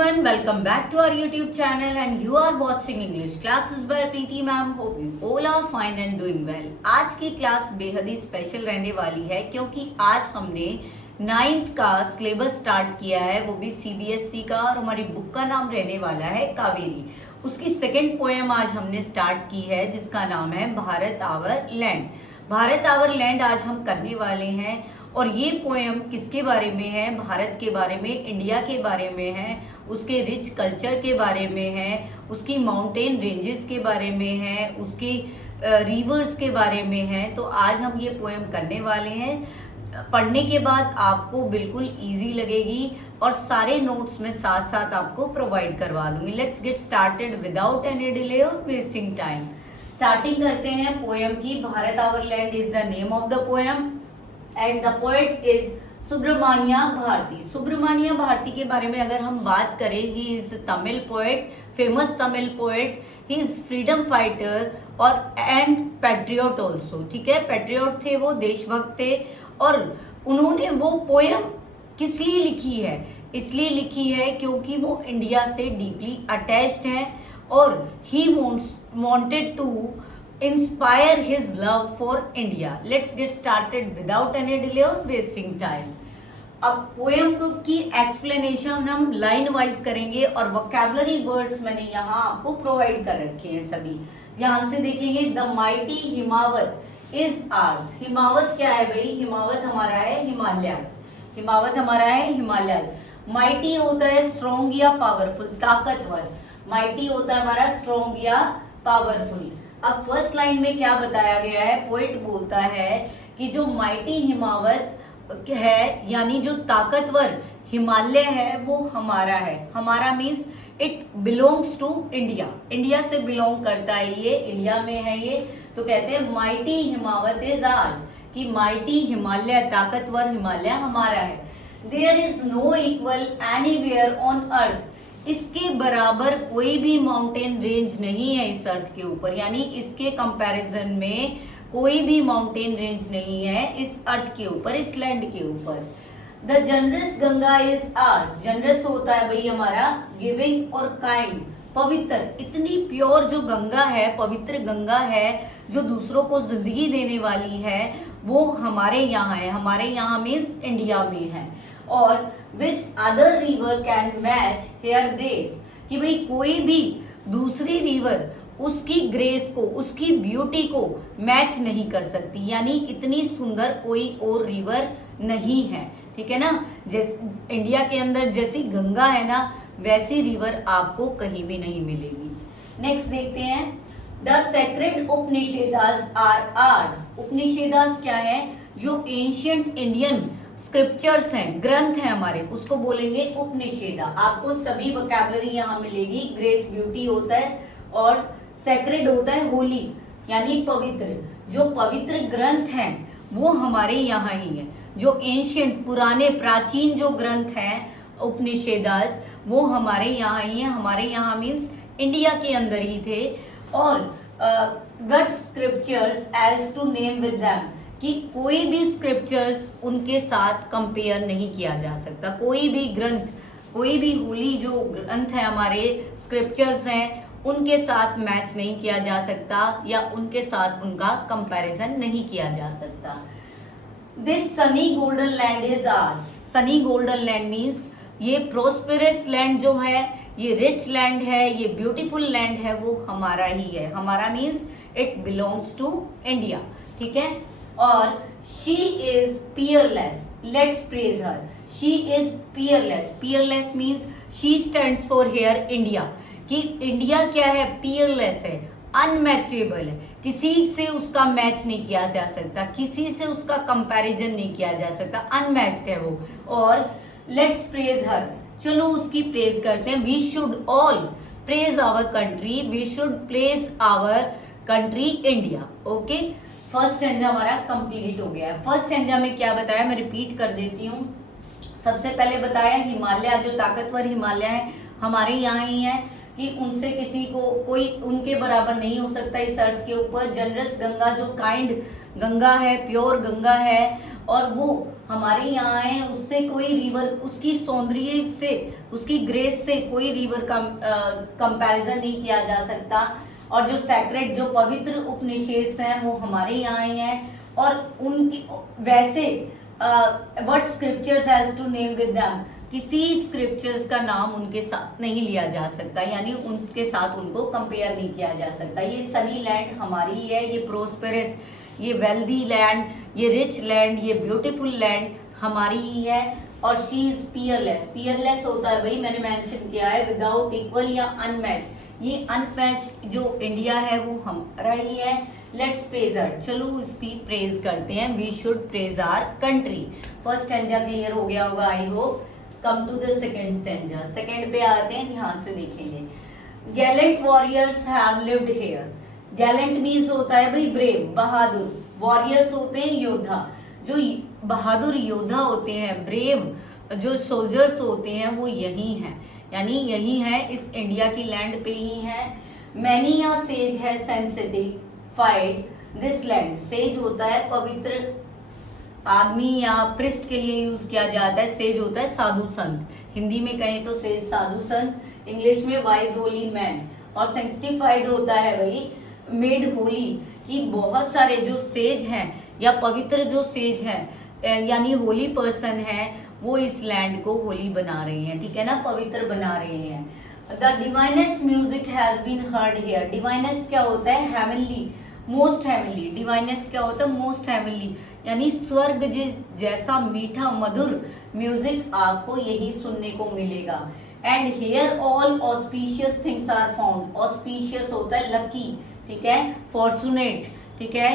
everyone, welcome back to our YouTube channel and you are watching English classes by Preeti ma'am. Hope you all are fine and doing well. आज की class बेहद ही special रहने वाली है क्योंकि आज हमने 9th का सिलेबस स्टार्ट किया है, वो भी CBSE का, और हमारी बुक का नाम रहने वाला है कावेरी। उसकी सेकेंड पोएम आज हमने स्टार्ट की है जिसका नाम है Bharat our land. Bharat our land आज हम करने वाले हैं और ये पोएम किसके बारे में है? भारत के बारे में, इंडिया के बारे में है, उसके रिच कल्चर के बारे में है, उसकी माउंटेन रेंजेस के बारे में है, उसकी रिवर्स के बारे में है। तो आज हम ये पोएम करने वाले हैं। पढ़ने के बाद आपको बिल्कुल इजी लगेगी और सारे नोट्स में साथ साथ आपको प्रोवाइड करवा दूंगी। Let's get started without any delay और वेस्टिंग टाइम। स्टार्टिंग करते हैं पोएम की। Bharat our land is the name of the poem and the poet is Subramania Bharati. Subramania Bharati के बारे में अगर हम बात करें, he is Tamil poet, famous Tamil poet, he is freedom fighter और एंड पैट्रियट ऑल्सो। ठीक है, पैट्रियट थे वो, देशभक्त थे। और उन्होंने वो पोएम किस लिए लिखी है? इसलिए लिखी है क्योंकि वो इंडिया से डीपली अटैच्ड हैं और ही wanted to inspire his love for India. Let's get started without any delay or wasting time. अब पोएम की एक्सप्लेनेशन हम लाइन वाइज करेंगे और वोकैबुलरी वर्ड्स मैंने यहाँ आपको प्रोवाइड कर रखे हैं सभी। ध्यान से देखेंगे। The mighty Himavat is ours. Himavat क्या है भाई? हिमावत हमारा है हिमालयाज। हिमावत हमारा है हिमालयाज। माइटी होता है स्ट्रॉन्ग या पावरफुल, ताकतवर। माइटी होता है हमारा स्ट्रॉन्ग या पावरफुल। अब फर्स्ट लाइन में क्या बताया गया है? पोएट बोलता है कि जो माइटी हिमावत है यानी जो ताकतवर हिमालय है वो हमारा है। हमारा means it belongs to India. India से बिलोंग करता है ये, इंडिया में है ये। तो कहते हैं माइटी हिमावत इज आर्स, कि माइटी हिमालय, ताकतवर हिमालय हमारा है। There is no equal anywhere on earth. इसके बराबर कोई भी माउंटेन रेंज नहीं है इस अर्थ के ऊपर, यानी इसके कंपैरिजन में कोई भी माउंटेन रेंज नहीं है इस अर्थ के ऊपर, इस लैंड के ऊपर। The generous Ganga is hours. Generous होता है भाई हमारा गिविंग और काइंड, पवित्र। इतनी प्योर जो गंगा है, पवित्र गंगा है जो दूसरों को जिंदगी देने वाली है, वो हमारे यहाँ है। हमारे यहाँ मीन्स इंडिया में है। और which other river can match her grace, कि भाई कोई भी दूसरी रिवर उसकी ग्रेस को, उसकी ब्यूटी को मैच नहीं कर सकती, यानी इतनी सुंदर कोई और रिवर नहीं है। ठीक है ना, जैसे इंडिया के अंदर जैसी गंगा है ना, वैसी रिवर आपको कहीं भी नहीं मिलेगी। नेक्स्ट देखते हैं। The sacred Upanishads are ours. Upanishads क्या है? जो एंशियंट इंडियन स्क्रिप्चर्स हैं, ग्रंथ हैं हमारे, उसको बोलेंगे उपनिषेदा। आपको सभी वोकैबुलरी यहाँ मिलेगी। ग्रेस ब्यूटी होता है और सेक्रेड होता है होली, यानी पवित्र। जो पवित्र ग्रंथ हैं वो हमारे यहाँ ही है। जो एंशियंट, पुराने, प्राचीन जो ग्रंथ हैं उपनिषेदास, वो हमारे यहाँ ही है। हमारे यहाँ मीन्स इंडिया के अंदर ही थे। और got scriptures as to name with them, कि कोई भी स्क्रिप्चर्स उनके साथ कंपेयर नहीं किया जा सकता। कोई भी ग्रंथ, कोई भी होली जो ग्रंथ है हमारे, स्क्रिप्चर्स हैं, उनके साथ मैच नहीं किया जा सकता या उनके साथ उनका कंपैरिजन नहीं किया जा सकता। This Sunny golden land is hours. Sunny golden land means ये प्रोस्पेरस लैंड जो है, ये रिच लैंड है, ये ब्यूटीफुल लैंड है, वो हमारा ही है। हमारा means it belongs to India. ठीक है। और she is peerless. Let's praise her. She is peerless. Peerless means she stands for her India, कि इंडिया क्या है? पियरलेस है, अनमैचेबल है, किसी से उसका मैच नहीं किया जा सकता, किसी से उसका कंपैरिजन नहीं किया जा सकता, अनमैच्ड है वो। और लेट्स प्रेज हर, चलो उसकी प्रेज करते हैं। We should all praise our country, we should praise our country India. Okay, first stanza हमारा कंप्लीट हो गया है। फर्स्ट स्टैंजा में क्या बताया, मैं रिपीट कर देती हूँ। सबसे पहले बताया हिमालय, जो ताकतवर हिमालय है हमारे यहाँ ही है, कि उनसे किसी को कोई उनके बराबर नहीं हो सकता इस अर्थ के ऊपर। जनरस गंगा, जो काइंड गंगा है, प्योर गंगा है, और वो हमारे यहाँ है, उससे कोई रिवर, उसकी सौंदर्य से, उसकी ग्रेस से कोई रिवर का कंपैरिजन नहीं किया जा सकता। और जो सैक्रेड, जो पवित्र उपनिषेध हैं वो हमारे यहाँ ही हैं, और उनकी वैसे what scriptures has to name with them, किसी स्क्रिप्चर्स का नाम उनके साथ नहीं लिया जा सकता, यानी उनके साथ उनको कंपेयर नहीं किया जा सकता। ये सनी लैंड हमारी है, ये प्रोस्पेरस, ये वेल्दी लैंड, ये रिच लैंड, ये ब्यूटीफुल लैंड हमारी ही है। और शी इज पियरलेस। पियरलेस होता है भाई, मैंने मेंशन किया है, विदाउट इक्वल या अनमैच्ड। ये अनमैच्ड जो इंडिया है वो हमारा ही है। लेट्स प्रेज हर, चलो इसकी प्रेज करते हैं। We should praise our country. First stanza clear हो गया होगा, I hope. Come to the second stanza. Second पे आते हैं, ध्यान से देखेंगे। Gallant warriors have lived here. Gallant means होता है भाई ब्रेव, बहादुर। वॉरियर्स होते हैं योद्धा। जो बहादुर योद्धा होते हैं, ब्रेव जो सोल्जर्स होते हैं, वो यही हैं, यानी यही है, इस इंडिया की लैंड पे ही है। मैनी या सेज है सेंसिटिफाइड दिस लैंड। सेज होता है पवित्र आदमी या पृष्ठ के लिए यूज किया जाता है। सेज होता है साधु संत, हिंदी में कहें तो सेज साधु संत, इंग्लिश में वाइज होली मैन। और सेंसिटिफाइड होता है भाई मेड होली, कि बहुत सारे जो सेज हैं या पवित्र जो सेज हैं यानी होली पर्सन है, वो इस लैंड को होली बना रहे हैं, ठीक है ना, पवित्र बना रहे हैं। The divinest music has been heard here. Divinest क्या होता है? Heavenly, most heavenly. डिवाइनेस्ट क्या होता है? मोस्ट हेवनली, यानी स्वर्ग जैसा मीठा मधुर म्यूजिक आपको यही सुनने को मिलेगा। And here all auspicious things are found. Auspicious होता है लकी, ठीक है, फॉर्चुनेट, ठीक है,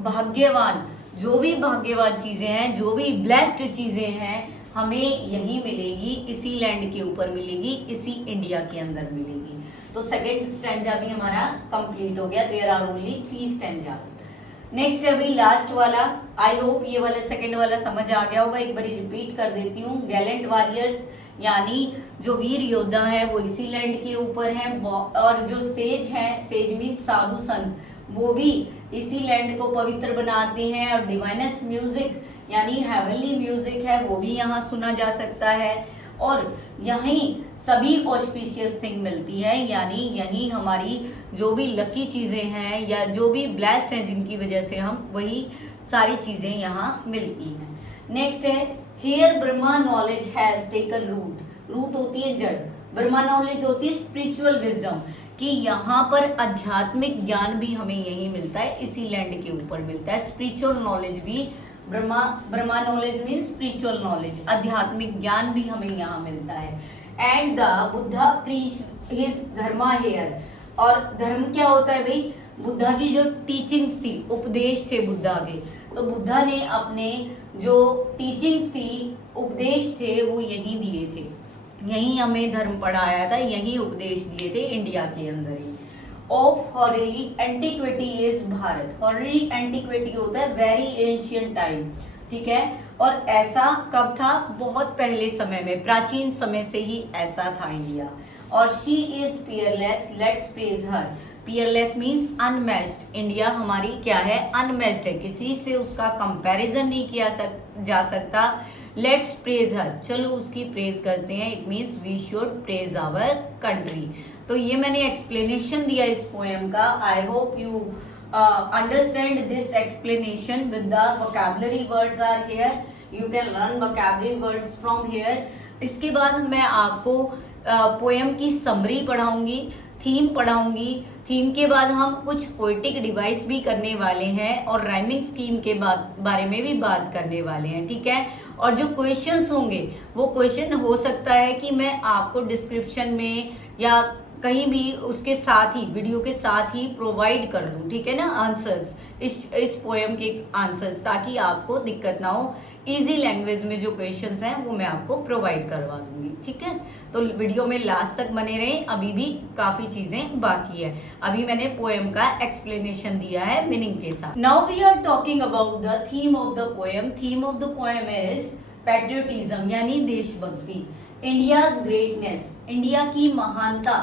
भाग्यवान। जो भी भाग्यवान चीजें हैं, जो भी ब्लेस्ड चीजें हैं, हमें यही मिलेगी, इसी लैंड के ऊपर मिलेगी, इसी इंडिया के अंदर मिलेगी। तो सेकेंड स्टैंजा भी हमारा कंप्लीट हो गया। There are only 3 stanzas. Next है अभी लास्ट वाला। आई होप ये वाला सेकेंड वाला समझ आ गया होगा, एक बार रिपीट कर देती हूँ। गैलेंट वॉरियर्स यानी जो वीर योद्धा है वो इसी लैंड के ऊपर है, और जो सेज है, सेज मीन साधु संत, वो भी इसी लैंड को पवित्र बनाते हैं। और डिवाइनेस्ट म्यूजिक यानी हेवनली म्यूजिक है, वो भी यहाँ सुना जा सकता है। और यहीं सभी ऑस्पिशियस थिंग मिलती है, यानी यही हमारी जो भी लकी चीजें हैं या जो भी ब्लेस्ड हैं, जिनकी वजह से हम वही सारी चीजें यहाँ मिलती हैं। नेक्स्ट है here Brahma knowledge has taken root. Root होती है जड़, ब्रह्मा नॉलेज होती है स्पिरिचुअल विजडम, कि यहाँ पर आध्यात्मिक ज्ञान भी हमें यही मिलता है, इसी लैंड के ऊपर मिलता है। स्पिरिचुअल नॉलेज भी, Brahma knowledge mean spiritual knowledge, आध्यात्मिक ज्ञान भी हमें यहाँ मिलता है। And the Buddha preach his Dharma here. और धर्म क्या होता है भाई? बुद्धा की जो टीचिंग्स थी, उपदेश थे बुद्धा के, तो बुद्धा ने अपने जो टीचिंग्स थी, उपदेश थे, वो यहीं दिए थे, यहीं हमें धर्म पढ़ाया था, यहीं उपदेश दिए थे इंडिया के अंदर ही। Of hoary antiquity is Bharat. Hoary antiquity होता है वेरी एंशियंट टाइम, ठीक है, और ऐसा कब था? बहुत पहले समय में, प्राचीन समय से ही ऐसा था इंडिया। और she is peerless, let's praise her. Peerless means unmatched. India हमारी क्या है? अनमैच्ड है, किसी से उसका कंपैरिजन नहीं किया जा सकता। लेट्स प्रेज हर, चलो उसकी प्रेज करते हैं। It means we should praise our country. तो ये मैंने एक्सप्लेनेशन दिया इस पोएम का। I hope you understand this explanation with the vocabulary words are here, you can learn vocabulary words from here. इसके बाद मैं आपको पोएम की समरी पढ़ाऊंगी, थीम पढ़ाऊंगी। थीम के बाद हम कुछ पोएटिक डिवाइस भी करने वाले हैं, और राइमिंग स्कीम के बारे में भी बात करने वाले हैं, ठीक है। और जो क्वेश्चंस होंगे, वो क्वेश्चन हो सकता है कि मैं आपको डिस्क्रिप्शन में या कहीं भी उसके साथ ही, वीडियो के साथ ही प्रोवाइड कर दूं, ठीक है ना, आंसर्स, इस पोएम के आंसर्स, ताकि आपको दिक्कत ना हो। इजी लैंग्वेज में जो क्वेश्चंस हैं वो मैं आपको प्रोवाइड करवा दूंगी, ठीक है। तो वीडियो में लास्ट तक बने रहें, अभी भी काफी चीजें बाकी है। अभी मैंने पोएम का एक्सप्लेनेशन दिया है मीनिंग के साथ। Now we are talking about the theme of the poem. Theme of the poem is patriotism, यानी देशभक्ति। इंडियाज ग्रेटनेस, इंडिया की महानता।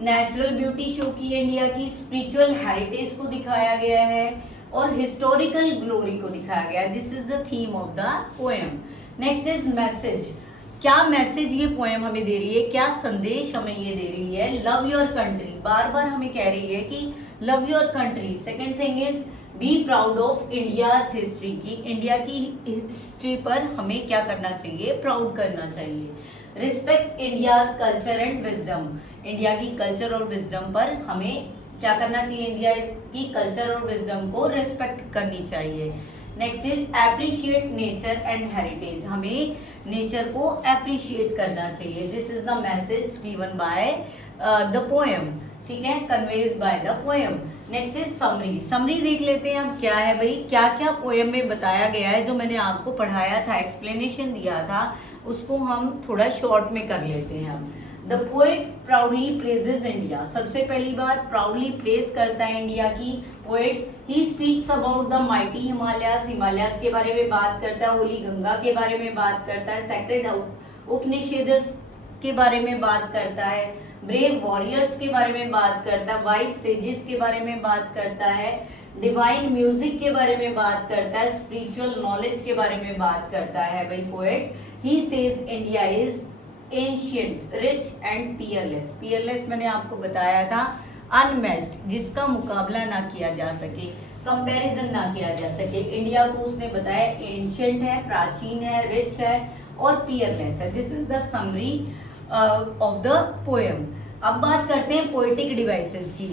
नेचुरल ब्यूटी शो की इंडिया की, स्पिरिचुअल हेरिटेज को दिखाया गया है। और हिस्टोरिकल ग्लोरी को दिखाया गया है। This is the theme of the poem. Next is message. क्या मैसेज ये पोएम हमें दे रही है, क्या संदेश हमें ये दे रही है? लव योर कंट्री, बार बार हमें कह रही है कि love your country. Second thing is be proud of India's history, की इंडिया की हिस्ट्री पर हमें क्या करना चाहिए, प्राउड करना चाहिए। Respect India's culture and wisdom, India की कल्चर और विजडम पर हमें क्या करना चाहिए, इंडिया की कल्चर और विजडम को रिस्पेक्ट करनी चाहिए। Next is appreciate nature and heritage, हमें नेचर को एप्रिशिएट करना चाहिए। This is the message given by the poem, ठीक है, conveys by the poem. Next is summary. Summary देख लेते हैं अब क्या है भाई, क्या क्या पोएम में बताया गया है। जो मैंने आपको पढ़ाया था, एक्सप्लेनेशन दिया था, उसको हम थोड़ा शॉर्ट में कर लेते हैं अब। The poet proudly praises India, सबसे पहली बात प्राउडली प्रेज करता है इंडिया की poet. He speaks about the mighty Himalayas, Himalayas के बारे में बात करता है। होली गंगा के बारे में बात करता है। सेक्रेड उपनिषेदस के बारे में बात करता है। ब्रेव वॉरियर्स के बारे में बात करता है। वाइज सेजेस के बारे में बात करता है। डिवाइन म्यूजिक के बारे में बात करता है। स्पिरिचुअल नॉलेज के बारे में बात करता है भाई poet. He says India is ancient, rich and Peerless. Peerless मैंने आपको बताया था, अनमैच्ड, जिसका मुकाबला ना किया जा सके, कंपैरिजन ना किया जा सके। इंडिया को उसने बताया एंशिएंट है, प्राचीन है, रिच है और पियरलेस है। This is the summary of the poem. अब बात करते हैं पोएटिक डिवाइसेस की।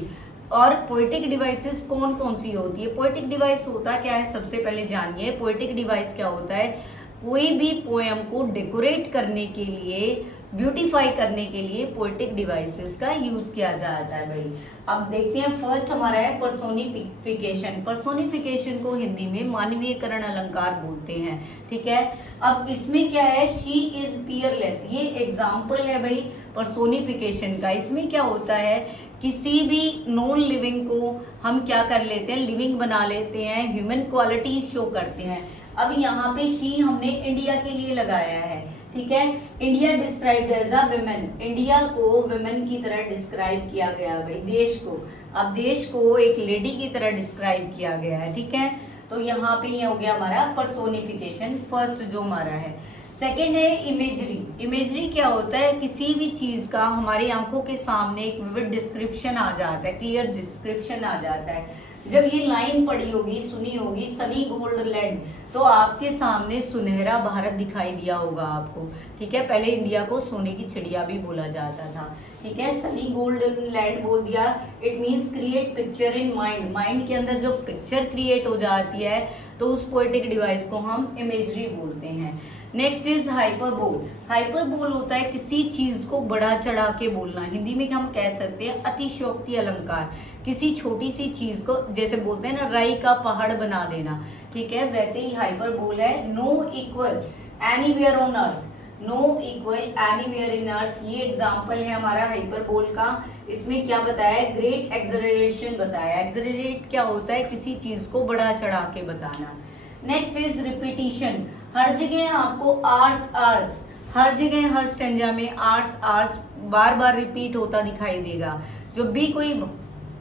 और पोएटिक डिवाइसेस कौन कौन सी होती है? पोएटिक डिवाइस होता क्या है, सबसे पहले जानिए पोएटिक डिवाइस क्या होता है। कोई भी पोएम को डेकोरेट करने के लिए, ब्यूटीफाई करने के लिए पोएटिक डिवाइसेस का यूज किया जाता है भाई। अब देखते हैं, फर्स्ट हमारा है पर्सोनिफिकेशन। पर्सोनिफिकेशन को हिंदी में मानवीयकरण अलंकार बोलते हैं, ठीक है। अब इसमें क्या है, शी इज पियरलेस, ये एग्जाम्पल है भाई पर्सोनिफिकेशन का। इसमें क्या होता है, किसी भी नॉन लिविंग को हम क्या कर लेते हैं, लिविंग बना लेते हैं, ह्यूमन क्वालिटी शो करते हैं। अब यहाँ पे शी हमने इंडिया के लिए लगाया है, ठीक है। India described as a women, India को वुमेन की तरह डिस्क्राइब किया गया भाई, देश को। अब देश को एक लेडी की तरह डिस्क्राइब किया गया है, ठीक है। तो यहाँ पे ये हो गया हमारा पर्सोनिफिकेशन, फर्स्ट जो हमारा है। सेकेंड है इमेजरी। इमेजरी क्या होता है, किसी भी चीज का हमारी आंखों के सामने एक विविड डिस्क्रिप्शन आ जाता है, क्लियर डिस्क्रिप्शन आ जाता है। जब ये लाइन पढ़ी होगी, सुनी होगी, सनी गोल्ड लैंड, तो आपके सामने सुनहरा भारत दिखाई दिया होगा आपको, ठीक है। पहले इंडिया को सोने की चिड़िया भी बोला जाता था, ठीक है। सनी गोल्ड लैंड बोल दिया, it means create picture in mind, mind के अंदर जो पिक्चर क्रिएट हो जाती है तो उस पोएटिक डिवाइस को हम इमेजरी बोलते हैं। Next is hyperbole. हाइपरबोल होता है किसी चीज को बढ़ा चढ़ा के बोलना, हिंदी में हम कह सकते हैं अतिशयोक्ति अलंकार। किसी छोटी सी चीज को, जैसे बोलते हैं ना, राई का पहाड़ बना देना, ठीक है, वैसे ही हाइपरबोल है। No equal anywhere on earth, no equal anywhere in earth, ये एग्जाम्पल है हमारा हाइपरबोल का। इसमें क्या बताया है, ग्रेट एक्सलरेशन बताया। एक्सलरेट क्या होता है, किसी चीज को बढ़ा चढ़ा के बताना। Next is repetition. हर जगह आपको आर्स आर्स, हर जगह हर स्टेंजा में आर्स आर्स बार बार रिपीट होता दिखाई देगा। जब भी कोई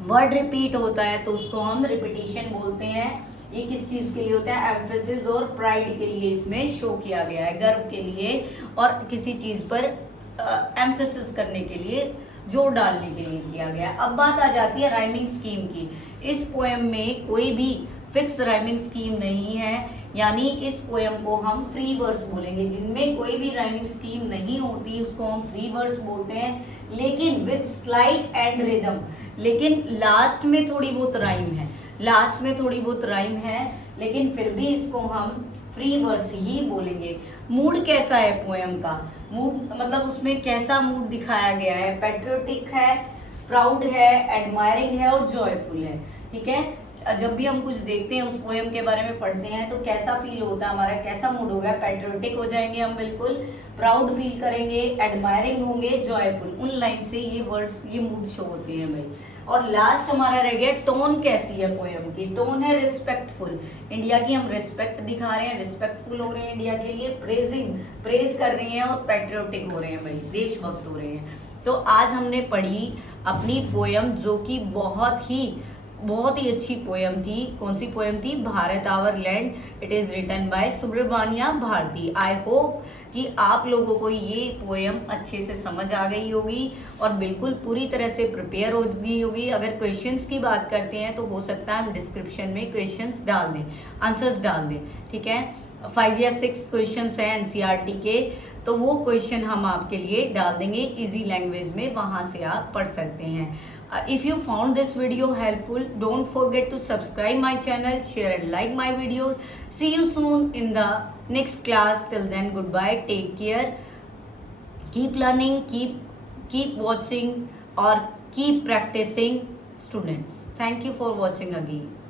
वर्ड रिपीट होता है तो उसको हम रिपीटिशन बोलते हैं। ये किस चीज के लिए होता है, एम्फेसिस और प्राइड के लिए इसमें शो किया गया है, गर्व के लिए और किसी चीज पर एम्फेसिस करने के लिए, जोर डालने के लिए किया गया। अब बात आ जाती है राइमिंग स्कीम की। इस पोएम में कोई भी फिक्स राइमिंग स्कीम नहीं है, यानी इस पोएम को हम फ्री वर्स बोलेंगे। जिनमें कोई भी राइमिंग स्कीम नहीं होती उसको हम फ्री वर्स बोलते हैं, लेकिन विद स्लाइट एंड रिदम। लेकिन लास्ट में थोड़ी बहुत राइम है, लास्ट में थोड़ी बहुत राइम है, लेकिन फिर भी इसको हम फ्री वर्स ही बोलेंगे। मूड कैसा है पोएम का, मूड मतलब उसमें कैसा मूड दिखाया गया है, पैट्रियोटिक है, प्राउड है, एडमायरिंग है और जॉयफुल है, ठीक है। जब भी हम कुछ देखते हैं, उस पोएम के बारे में पढ़ते हैं, तो कैसा फील होता है हमारा, कैसा मूड होगा, पैट्रियोटिक हो जाएंगे हम बिल्कुल, प्राउड फील करेंगे, एडमायरिंग होंगे, जॉयफुल। उन लाइन से ये वर्ड्स, ये मूड शो होते हैं भाई। और लास्ट हमारा रह गया टोन कैसी है पोएम की। टोन है रिस्पेक्टफुल, इंडिया की हम रिस्पेक्ट दिखा रहे हैं, रिस्पेक्टफुल हो रहे हैं इंडिया के लिए, प्रेजिंग, प्रेज कर रहे हैं और पैट्रियोटिक हो रहे हैं भाई, देशभक्त हो रहे हैं। तो आज हमने पढ़ी अपनी पोएम, जो कि बहुत ही बहुत ही अच्छी पोयम थी। कौन सी पोयम थी? Bharat our land. It is written by Subramania Bharati. I hope कि आप लोगों को ये पोयम अच्छे से समझ आ गई होगी और बिल्कुल पूरी तरह से प्रिपेयर हो गई होगी। अगर क्वेश्चंस की बात करते हैं तो हो सकता है हम डिस्क्रिप्शन में क्वेश्चंस डाल दें, आंसर्स डाल दें, ठीक है। 5 या 6 क्वेश्चंस हैं एनसीईआरटी के, तो वो क्वेश्चन हम आपके लिए डाल देंगे इजी लैंग्वेज में, वहां से आप पढ़ सकते हैं। If you found this video helpful, don't forget to subscribe my channel, share and like my videos. See you soon in the next class. Till then, goodbye. Take care. Keep learning, keep watching or keep practicing, students. Thank you for watching again.